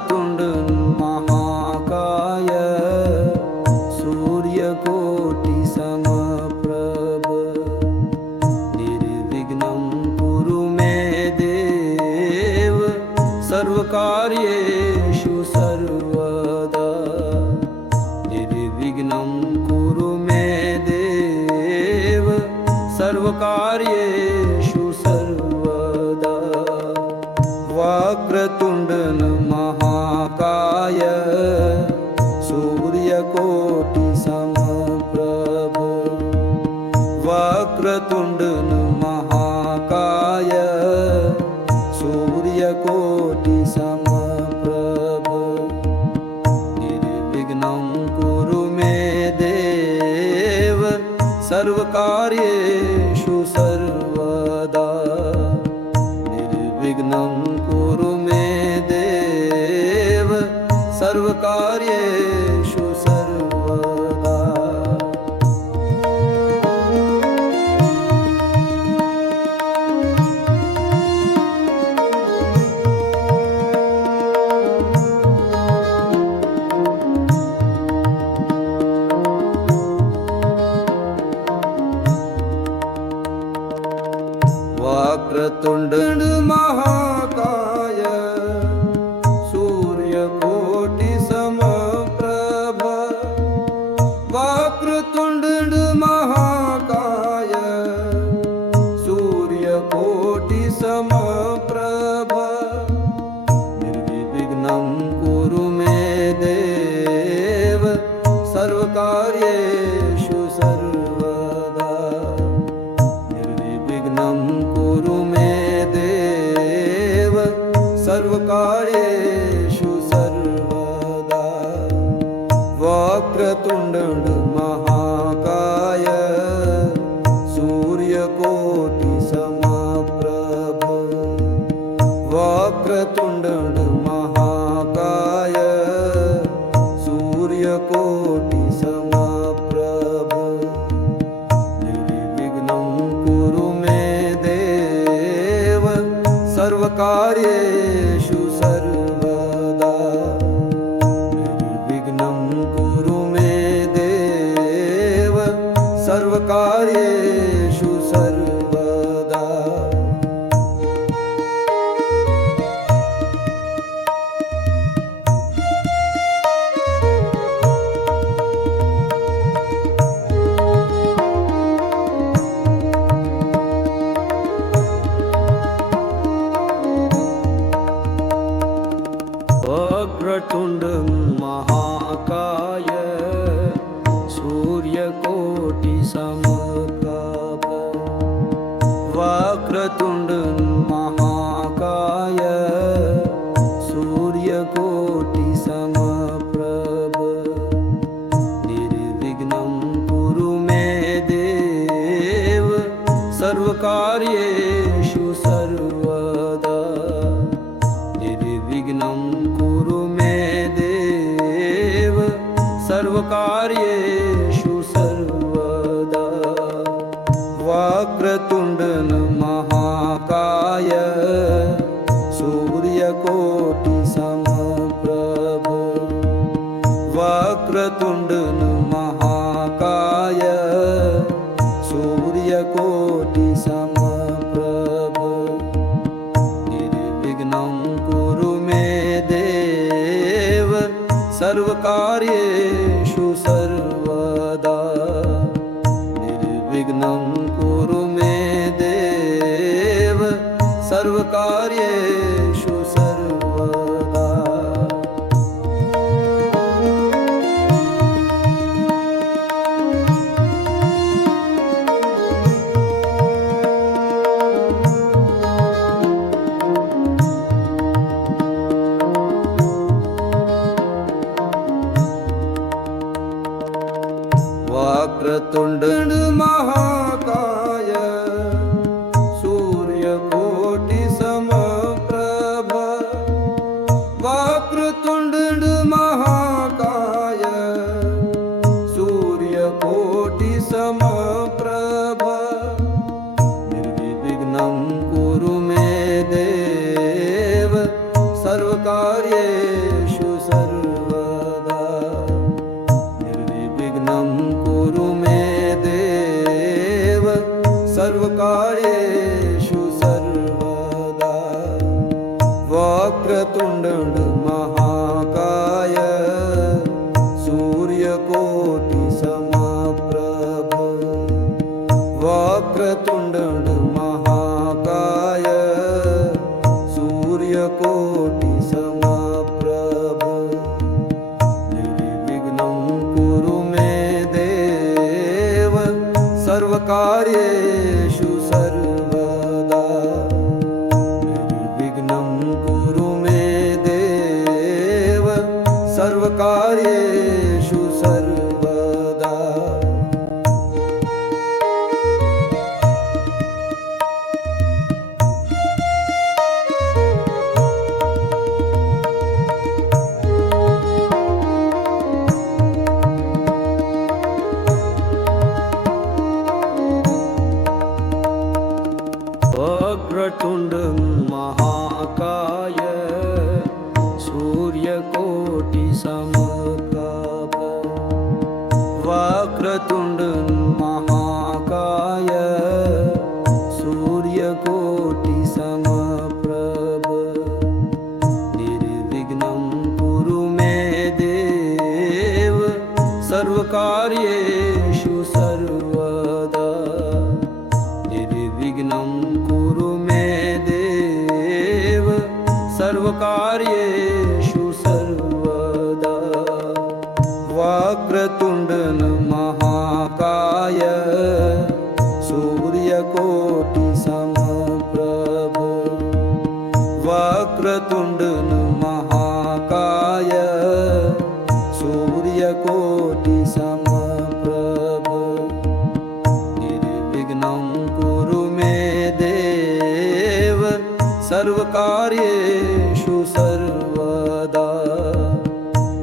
वक्रतुंड महाकाय सूर्यकोटि समप्रभ निर्विघ्नं कुरु मे देव सर्वकार्येषु सर्वदा निर्विघ्नं कुरु मे देव सर्वकार्येषु सर्वदा वक्रतुंड महाकाय सूर्यकोटि समप्रभ वक्रतुंड महाकाय सूर्यकोटि समप्रभ निर्विघ्नं कुरु मे देव सर्वकार्येषु सर्वदा निर्विघ्नं कुरु मे देव सर्वकार्येषु सर्वदा वक्रतुंड महाकाय सूर्यकोटि समप्रभ वक्रतुंड महाकाय सूर्यकोटि समप्रभ निर्विघ्नं कुरु मे देव सर्वकार्येषु सर्वदा निर्विघ्नं कुरु मे देव सर्वकार्येषु सर्वदा वक्रतुंड महाकाय सूर्यकोटि समप्रभ वक्रतुंड महाकाय सूर्यकोटि समप्रभ निर्विघ्नं कुरु मे देव सर्वकार्येषु सर्वदा निर्विघ्नं कुरु मे देव सर्वकार्येषु सर्वदा वक्रतुंड महाकाय सूर्यकोटि समप्रभ वक्रतुंड महाकाय सूर्यकोटि समप्रभ निर्विघ्नं कुरु मे देव सर्वकार्येषु सर्वदा निर्विघ्नं कुरु मे देव सर्वकार्येषु सर्वदा वक्रतुंड महाकाय सूर्यकोटि समप्रभ वक्रतुंड महाकाय सूर्यकोटि समप्रभ निर्विघ्नं कुरु मे देव सर्वकार्येषु सर्वदा निर्विघ्नं कुरु मे देव सर्वकार्येषु सर्वदा वक्रतुंड महाकाय सूर्यकोटि समप्रभ वक्रतुंड महाकाय सूर्यकोटि समप्रभ वक्रतुंड महाकाय सूर्यकोटि समप्रभ निर्विघ्नं कुरु मे देव सर्वकार्येषु सर्वदा निर्विघ्नं कुरु मे देव सर्वकार्येषु सर्वदा वक्रतुंड महाकाय सूर्यकोटि समप्रभ वक्रतुंड महाकाय सूर्यकोटि समप्रभ निर्विघ्नं कुरु मे देव सर्वकार्येषु सर्वदा निर्विघ्नं कुरु मे देव सर्वकार्येषु सर्वदा वक्रतुंड महाकाय सूर्यकोटि समप्रभ वक्रतुंड महाकाय सूर्यकोटि समप्रभ निर्विघ्नं कुरु मे देव सर्वकार्येषु सर्वदा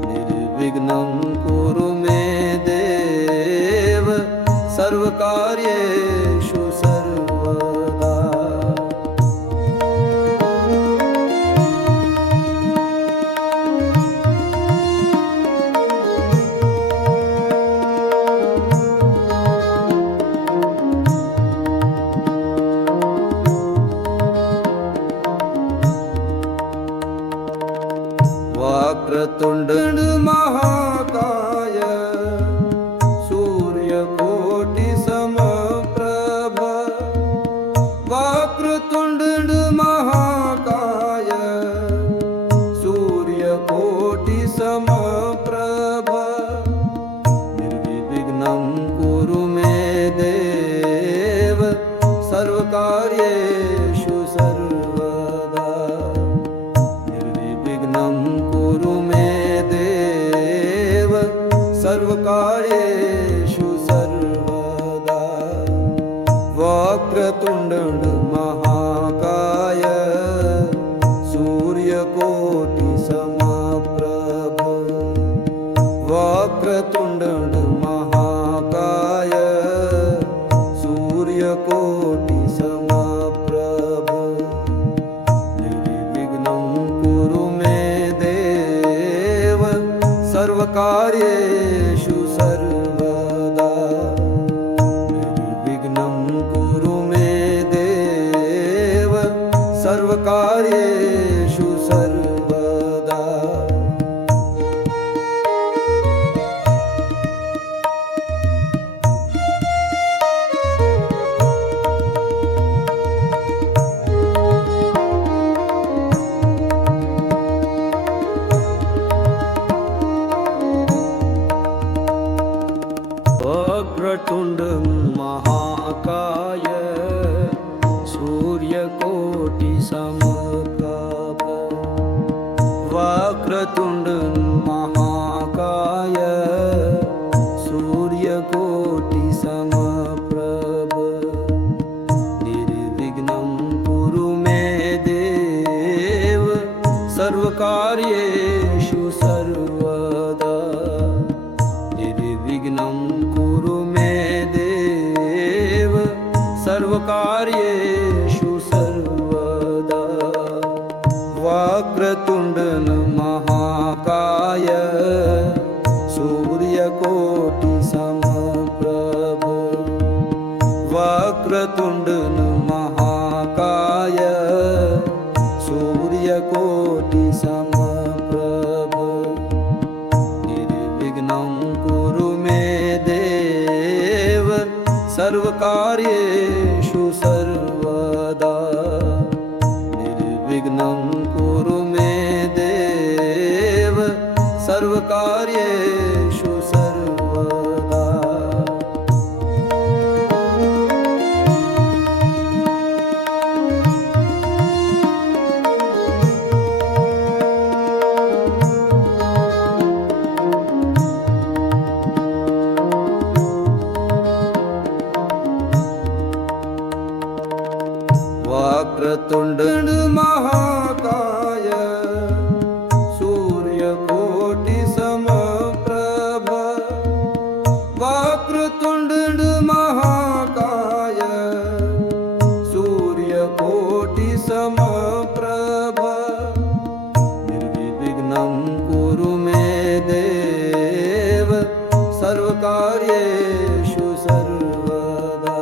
निर्विघ्नं कुरु मे देव सर्वकार्येषु सर्वदा वक्रतुंड महाकाय सूर्यकोटि समप्रभ वक्रतुंड महाकाय सूर्यकोटि समप्रभ निर्विघ्नं कुरु मे देव सर्वकार्येषु सर्वदा निर्विघ्नं कुरु मे देव सर्वकार्येषु सर्वदा वक्रतुंड महाकाय सूर्यकोटि समप्रभ वक्रतुंड महाकाय सूर्यकोटि समप्रभ निर्विघ्नं कुरु मे देव सर्वकार्येषु सर्वदा निर्विघ्नं कुरु मे देव सर्वकार्येषु सर्वदा वक्रतुंड महाकाय सूर्यकोटि समप्रभ वक्रतुंड महाकाय सूर्यकोटि समप्रभ निर्विघ्नं कुरु मे देव सर्वकार्येषु सर्वदा निर्विघ्नं कुरु मे देव सर्वकार्येषु सर्वदा वक्रतुंड महाकाय सूर्यकोटि समप्रभ वक्रतुंड महाकाय सूर्य सूर्यकोटिसमप्रभ निर्विघ्नं कुरु मे देव सर्वकार्येषु सर्वदा निर्विघ्नं कुरु मे देव सर्वकार्येषु सर्वदा। वक्रतुंड महाकाय सूर्यकोटि समप्रभ वक्रतुंड महाकाय सूर्यकोटि समप्रभ निर्विघ्नं कुरु मे देव सर्वकार्येषु सर्वदा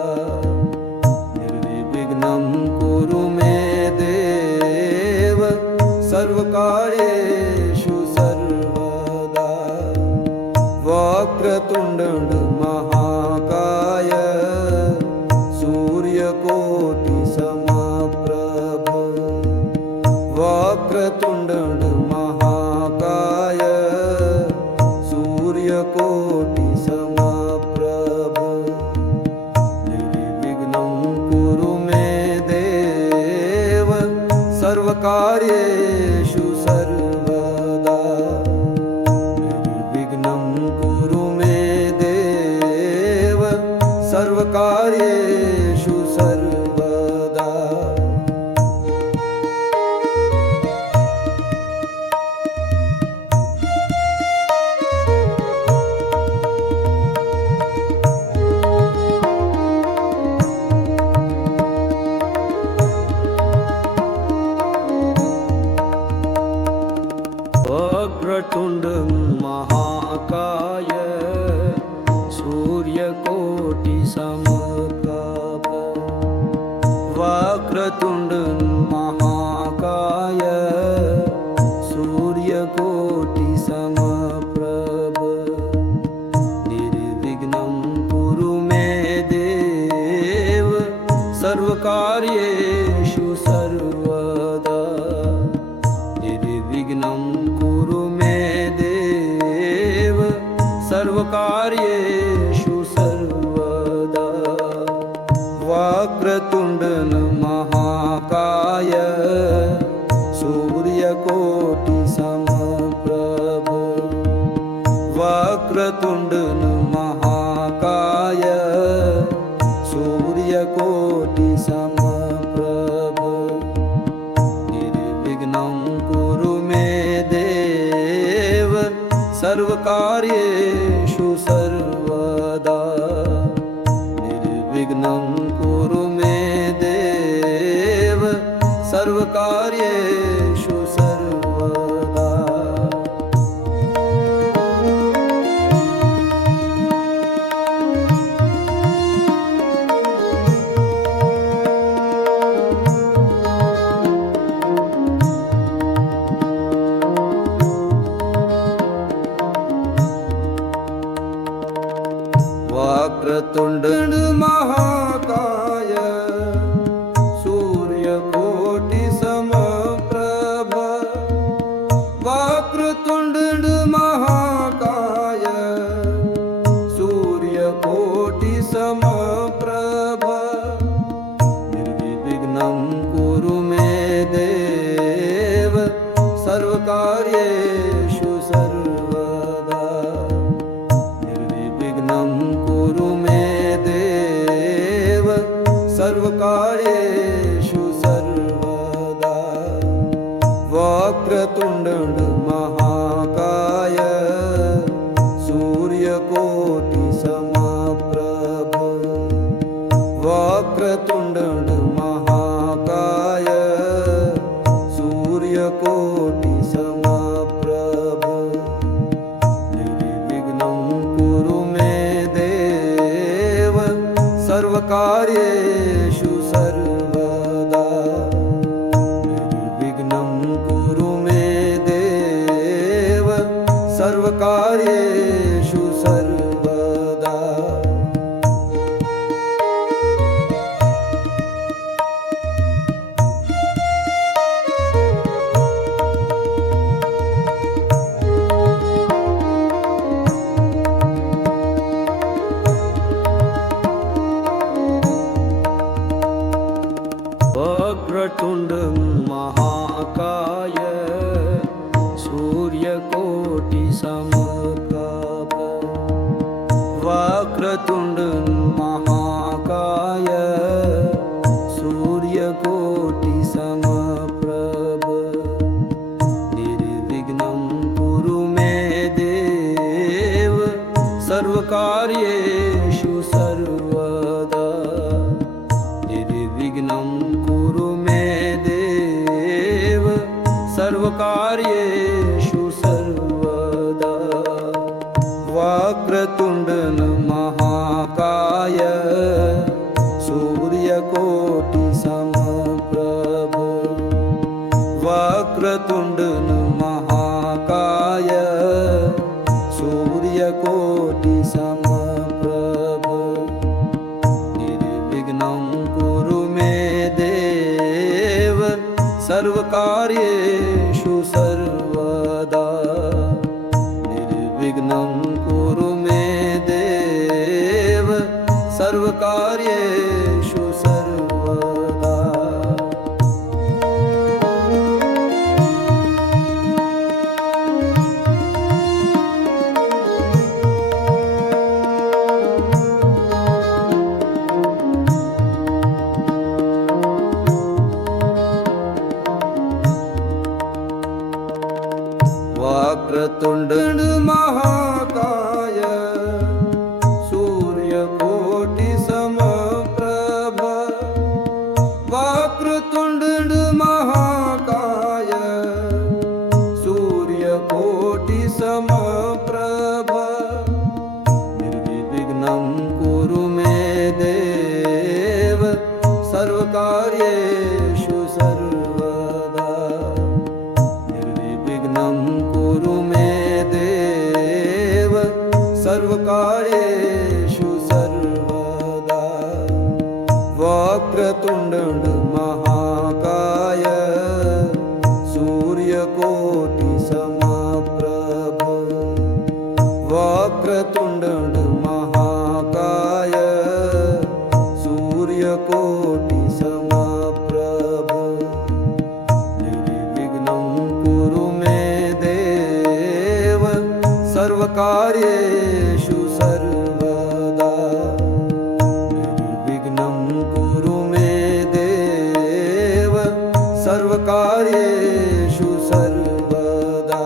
निर्विघ्नं कुरु मे देव सर्वकार्येषु सर्वदा। वक्रतुंड महाकाय सूर्यकोटि समप्रभ वक्रतुंड महाकाय सूर्यकोटि समप्रभ निर्विघ्नं कुरु मे देव सर्वकार्येषु सर्वदा निर्विघ्नं कुरु मे देव सर्वकार्येषु सर्वदा। वक्रतुंड महाकाय सूर्यकोटि समप्रभ वक्रतुंड महाकाय सूर्यकोटि समप्रभ निर्विघ्नं कुरु मे देव सर्वकार्येषु सर्वदा निर्विघ्नं कुरु मे देव सर्वकार्येषु सर्वदा। वक्रतुंड महाकाय सूर्यकोटि समप्रभ वक्रतुंड महाकाय सूर्यकोटि समप्रभ निर्विघ्नं कुरु मे देव सर्वकार्येषु सर्वदा निर्विघ्नं कुरु मे देव सर्वकार्येषु सर्वदा। वक्रतुंड महाकाय सूर्यकोटि समप्रभ वक्रतुंड महाकाय सूर्यकोटि समप्रभ निर्विघ्नं कुरु मे देव सर्वकार्येषु सर्वदा निर्विघ्नं कुरु मे देव सर्वकार्येषु सर्वदा। वक्रतुंड महाकाय सूर्यकोटि समप्रभ वक्रतुंड महाकाय सूर्यकोटि समप्रभ निर्विघ्नं कुरु मे देव सर्वकार्येषु सर्वदा निर्विघ्नं सर्वकार्येषु सर्वदा वक्रतुण्डन महाकाय सूर्यकोटिसमप्रभ वक्रतुण्डन महाकाय सूर्यकोटिसमप्रभ निर्विघ्नं कुरु मे देव सर्वकार्येषु सर्वदा निर्विघ्नं कुरु मे देव सर्वकार्येषु सर्वदा वक्रतुण्ड महाकाय सूर्यकोटिसमप्रभ वक्रतुण्ड महाकाय सूर्यकोटिसमप्रभ निर्विघ्नं कुरु मे देव सर्वकार्येषु सर्वदा निर्विघ्नं कुरु मे देव सर्वकार्येषु सर्वदा वक्रतुण्ड महाकाय सूर्यकोटिसमप्रभ वक्रतुण्ड महाकाय सूर्यकोटिसमप्रभ निर्विघ्नं कुरु मे देव सर्वकार्येषु सर्वदा निर्विघ्नं कुरु मे देव सर्वकार्येषु सर्वदा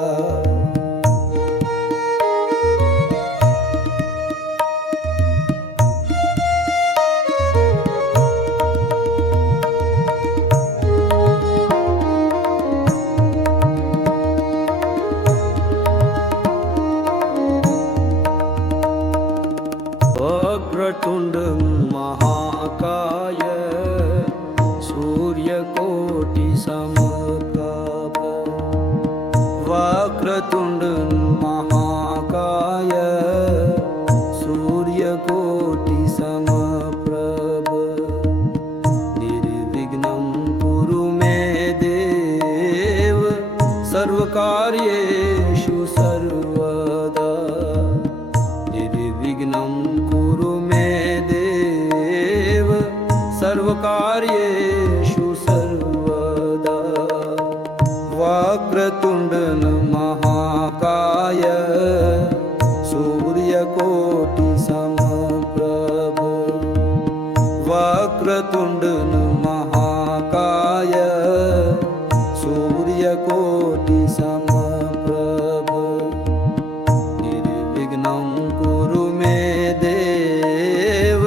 वक्रतुण्ड महाकाय सूर्यकोटिसमप्रभ वक्रतुण्ड महाकाय सूर्यकोटिसमप्रभ निर्विघ्नं कुरु मे देव सर्वकार्येषु सर्वदा निर्विघ्नं कुरु मे देव सर्वकार्येषु सर्वदा वक्रतुण्ड महाकाय सूर्यकोटिसमप्रभ वक्रतुण्ड महाकाय सूर्यकोटिसमप्रभ निर्विघ्नं कुरु मे देव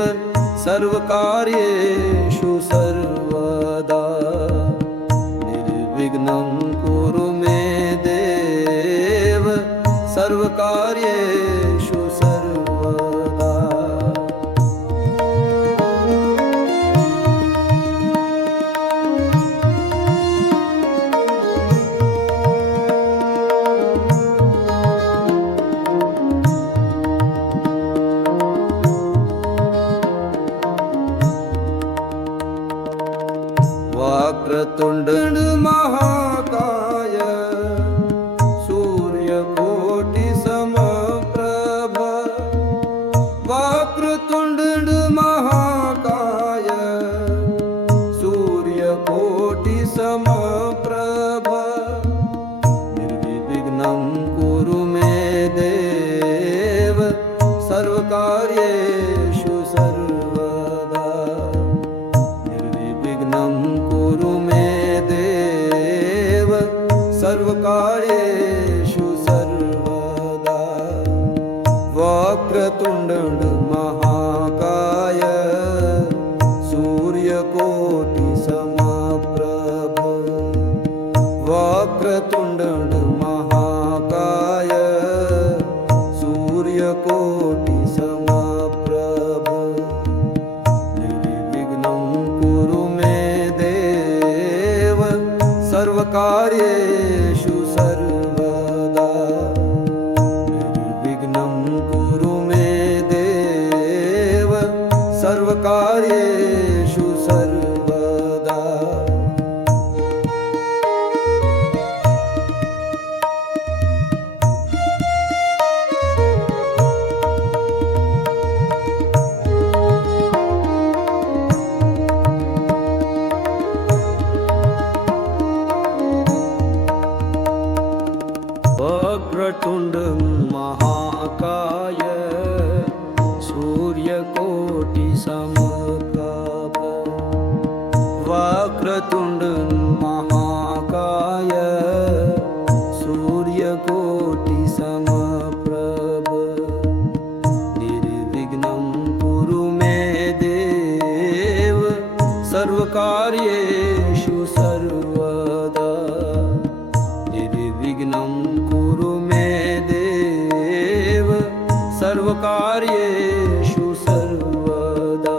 सर्वकार्येषु सर्वदा निर्विघ्नं कुरु मे देव सर्वकार्येषु सर्वदा वक्रतुण्ड महाकाय सूर्यकोटिसमप्रभ वक्रतुण्ड महाकाय सूर्यकोटिसमप्रभ निर्विघ्नं कुरु मे देव सर्वकार्येषु सर्वदा निर्विघ्नं कुरु मे देव सर्वकार्येषु सर्वदा वक्रतुण्ड महाकाय सूर्यकोटिसमप्रभ वक्रतुंड महाकाय सूर्यकोटि समप्रभ निर्विघ्नं कुरु मे देव सर्वकार्येषु सर्वदा निर्विघ्नं कुरु मे देव सर्वकार्येषु सर्वदा वक्रतुंड महाकाय सूर्यकोटि समप्रभ वक्रतुंड महाकाय सूर्यकोटि समप्रभ निर्विघ्नं कुरु मे देव सर्वकार्येषु सर्वदा निर्विघ्नं कुरु मे देव सर्वकार्येषु सर्वदा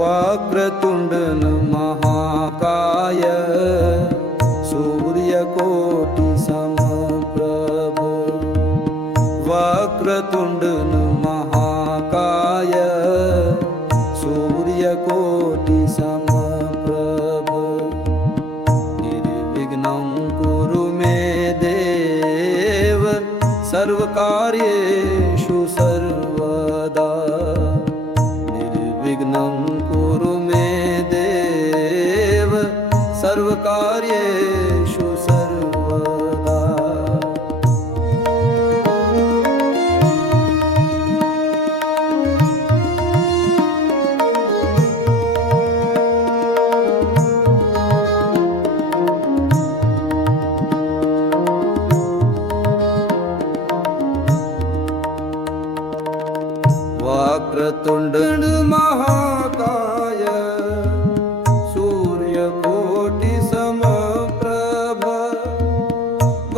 वक्रतुंड महाकाय सूर्यकोटि समप्रभ वक्रतुंड महाकाय सूर्यकोटि समप्रभ निर्विघ्नं कुरु मे देव सर्वकार्येषु सर्वदा निर्विघ्नं कुरु मे देव सर्वकार्येषु सर्वदा वक्रतुंड महाकाय सूर्यकोटि समप्रभ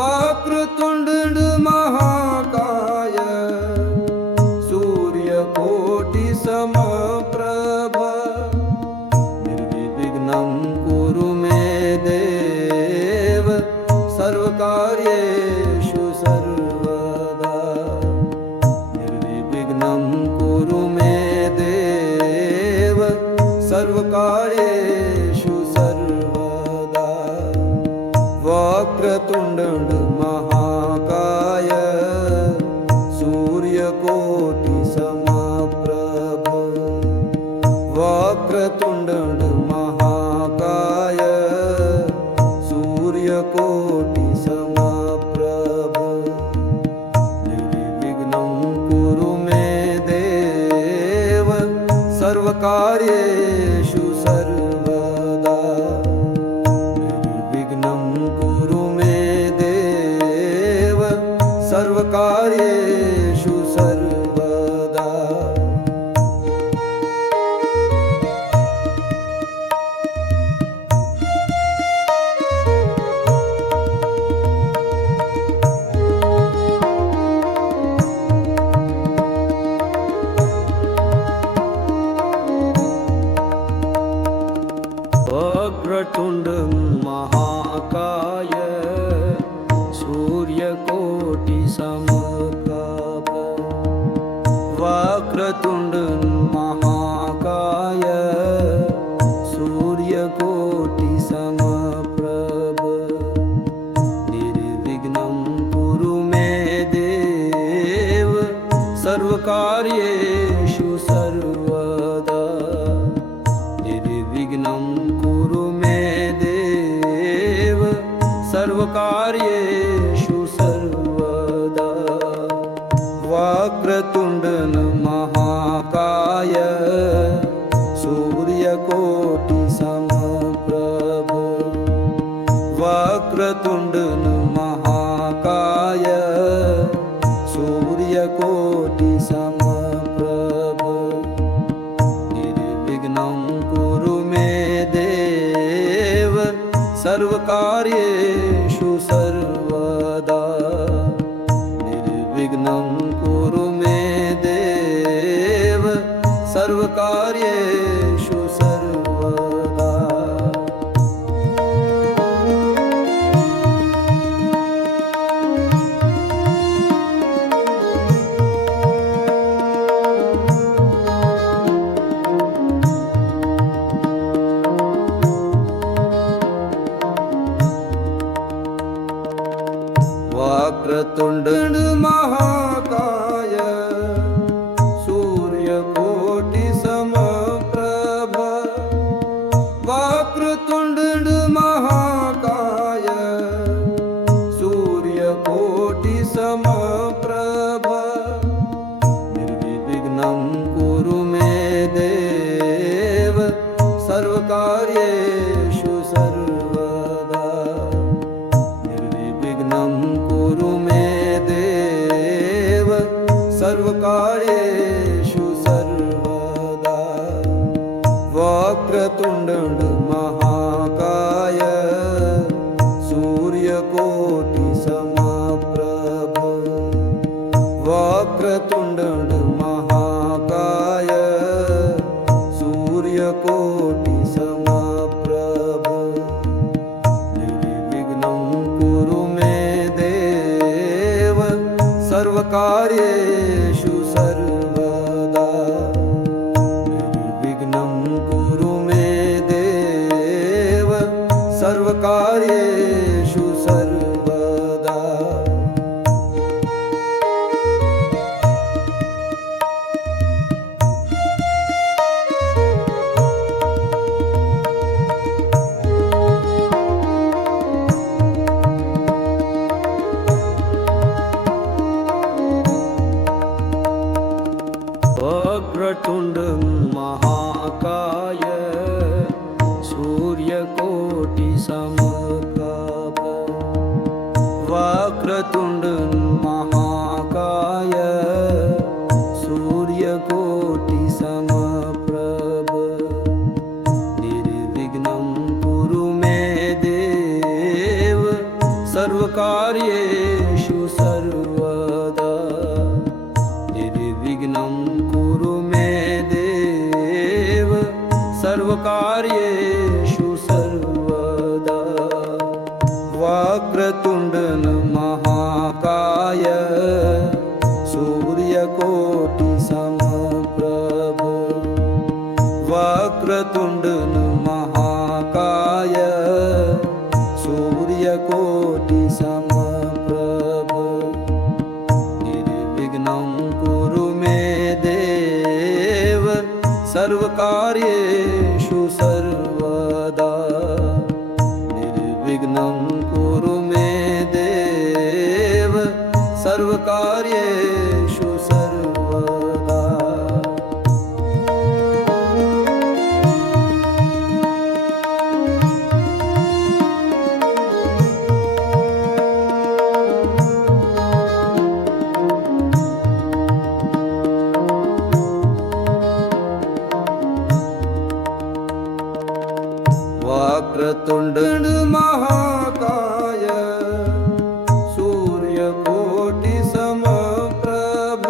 वक्रतुंड महाकाय सूर्यकोटि समप्रभ निर्विघ्नं कुरु मे देव सर्वकार्येषु सर्वदा निर्विघ्नं कुरु मे देव सर्वकार्येषु सर्वदा वक्रतुंड महाकाय सूर्यकोटि समप्रभ वक्रतुंड महाकाय सूर्यकोटि समप्रभ निर्विघ्नं कुरु मे देव सर्वकार्येषु सर्वदा निर्विघ्नं कुरु मे देव सर्वकार्येषु सर्वदा वक्रतुंड महाकाय सूर्यकोटि समप्रभ वक्रतुंड महाकाय सूर्यकोटि समप्रभ निर्विघ्नं कुरु मे देव सर्वकार्येषु सर्वदा निर्विघ्नं कुरु मे देव सर्वकार्येषु सर्वदा वक्रतुंड महाकाय सूर्यकोटि समप्रभ वक्रतुंड महाकाय सूर्यकोटि समप्रभ निर्विघ्नं कुरु मे देव सर्वकार्येषु सर्वकार्येषु सर्वदा निर्विघ्नं कुरु मे देव सर्वकार्येषु सर्वदा। वक्रतुंड महाकाय सूर्यकोटि समप्रभ वक्रतुंड महाकाय सूर्यकोटि समप्रभ निर्विघ्नं कुरु मे देव सर्वकार्येषु सर्वदा निर्विघ्नं कुरु मे देव सर्वकार्येषु सर्वदा। वक्रतुंड महाकाय सूर्यकोटि समप्रभ वक्रतुंड महाकाय सूर्यकोटि समप्रभ निर्विघ्नं कुरु मे देव सर्वकार्येषु सर्वदा निर्विघ्नं कुरु मे देव सर्वकार्येषु सर्वदा। वक्रतुंड महाकाय सूर्यकोटि समप्रभ वक्रतुंड महाकाय सूर्यकोटि समप्रभ निर्विघ्नं कुरु मे देव सर्वकार्येषु सर्वदा निर्विघ्नं कुरु मे देव सर्वकार्येषु सर्वदा। वक्रतुंड महाकाय सूर्यकोटि समप्रभ वक्रतुंड महाकाय सूर्यकोटि समप्रभ निर्विघ्नं कुरु मे देव सर्वकार्येषु सर्वदा निर्विघ्नं कुरु मे देव सर्वकार्येषु सर्वदा। वक्रतुंड महाकाय सूर्यकोटि समप्रभ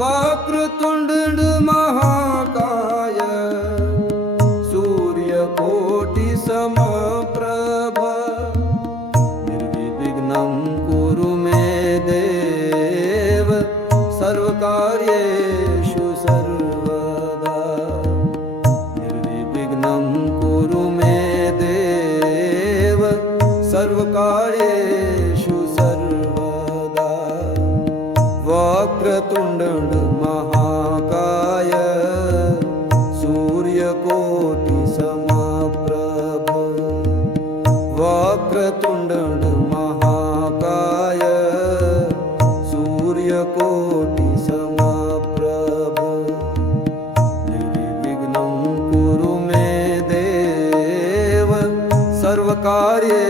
वक्रतुंड महाकाय सूर्यकोटि समप्रभ निर्विघ्नं कुरु मे देव सर्वकार्येषु सर्वदा निर्विघ्नं कुरु मे देव सर्वकार्येषु सर्वदा। वक्रतुंड महाकाय सूर्यकोटि समप्रभ वक्रतुंड महाकाय सूर्यकोटि समप्रभ निर्विघ्नं कुरु मे देव सर्वकार्ये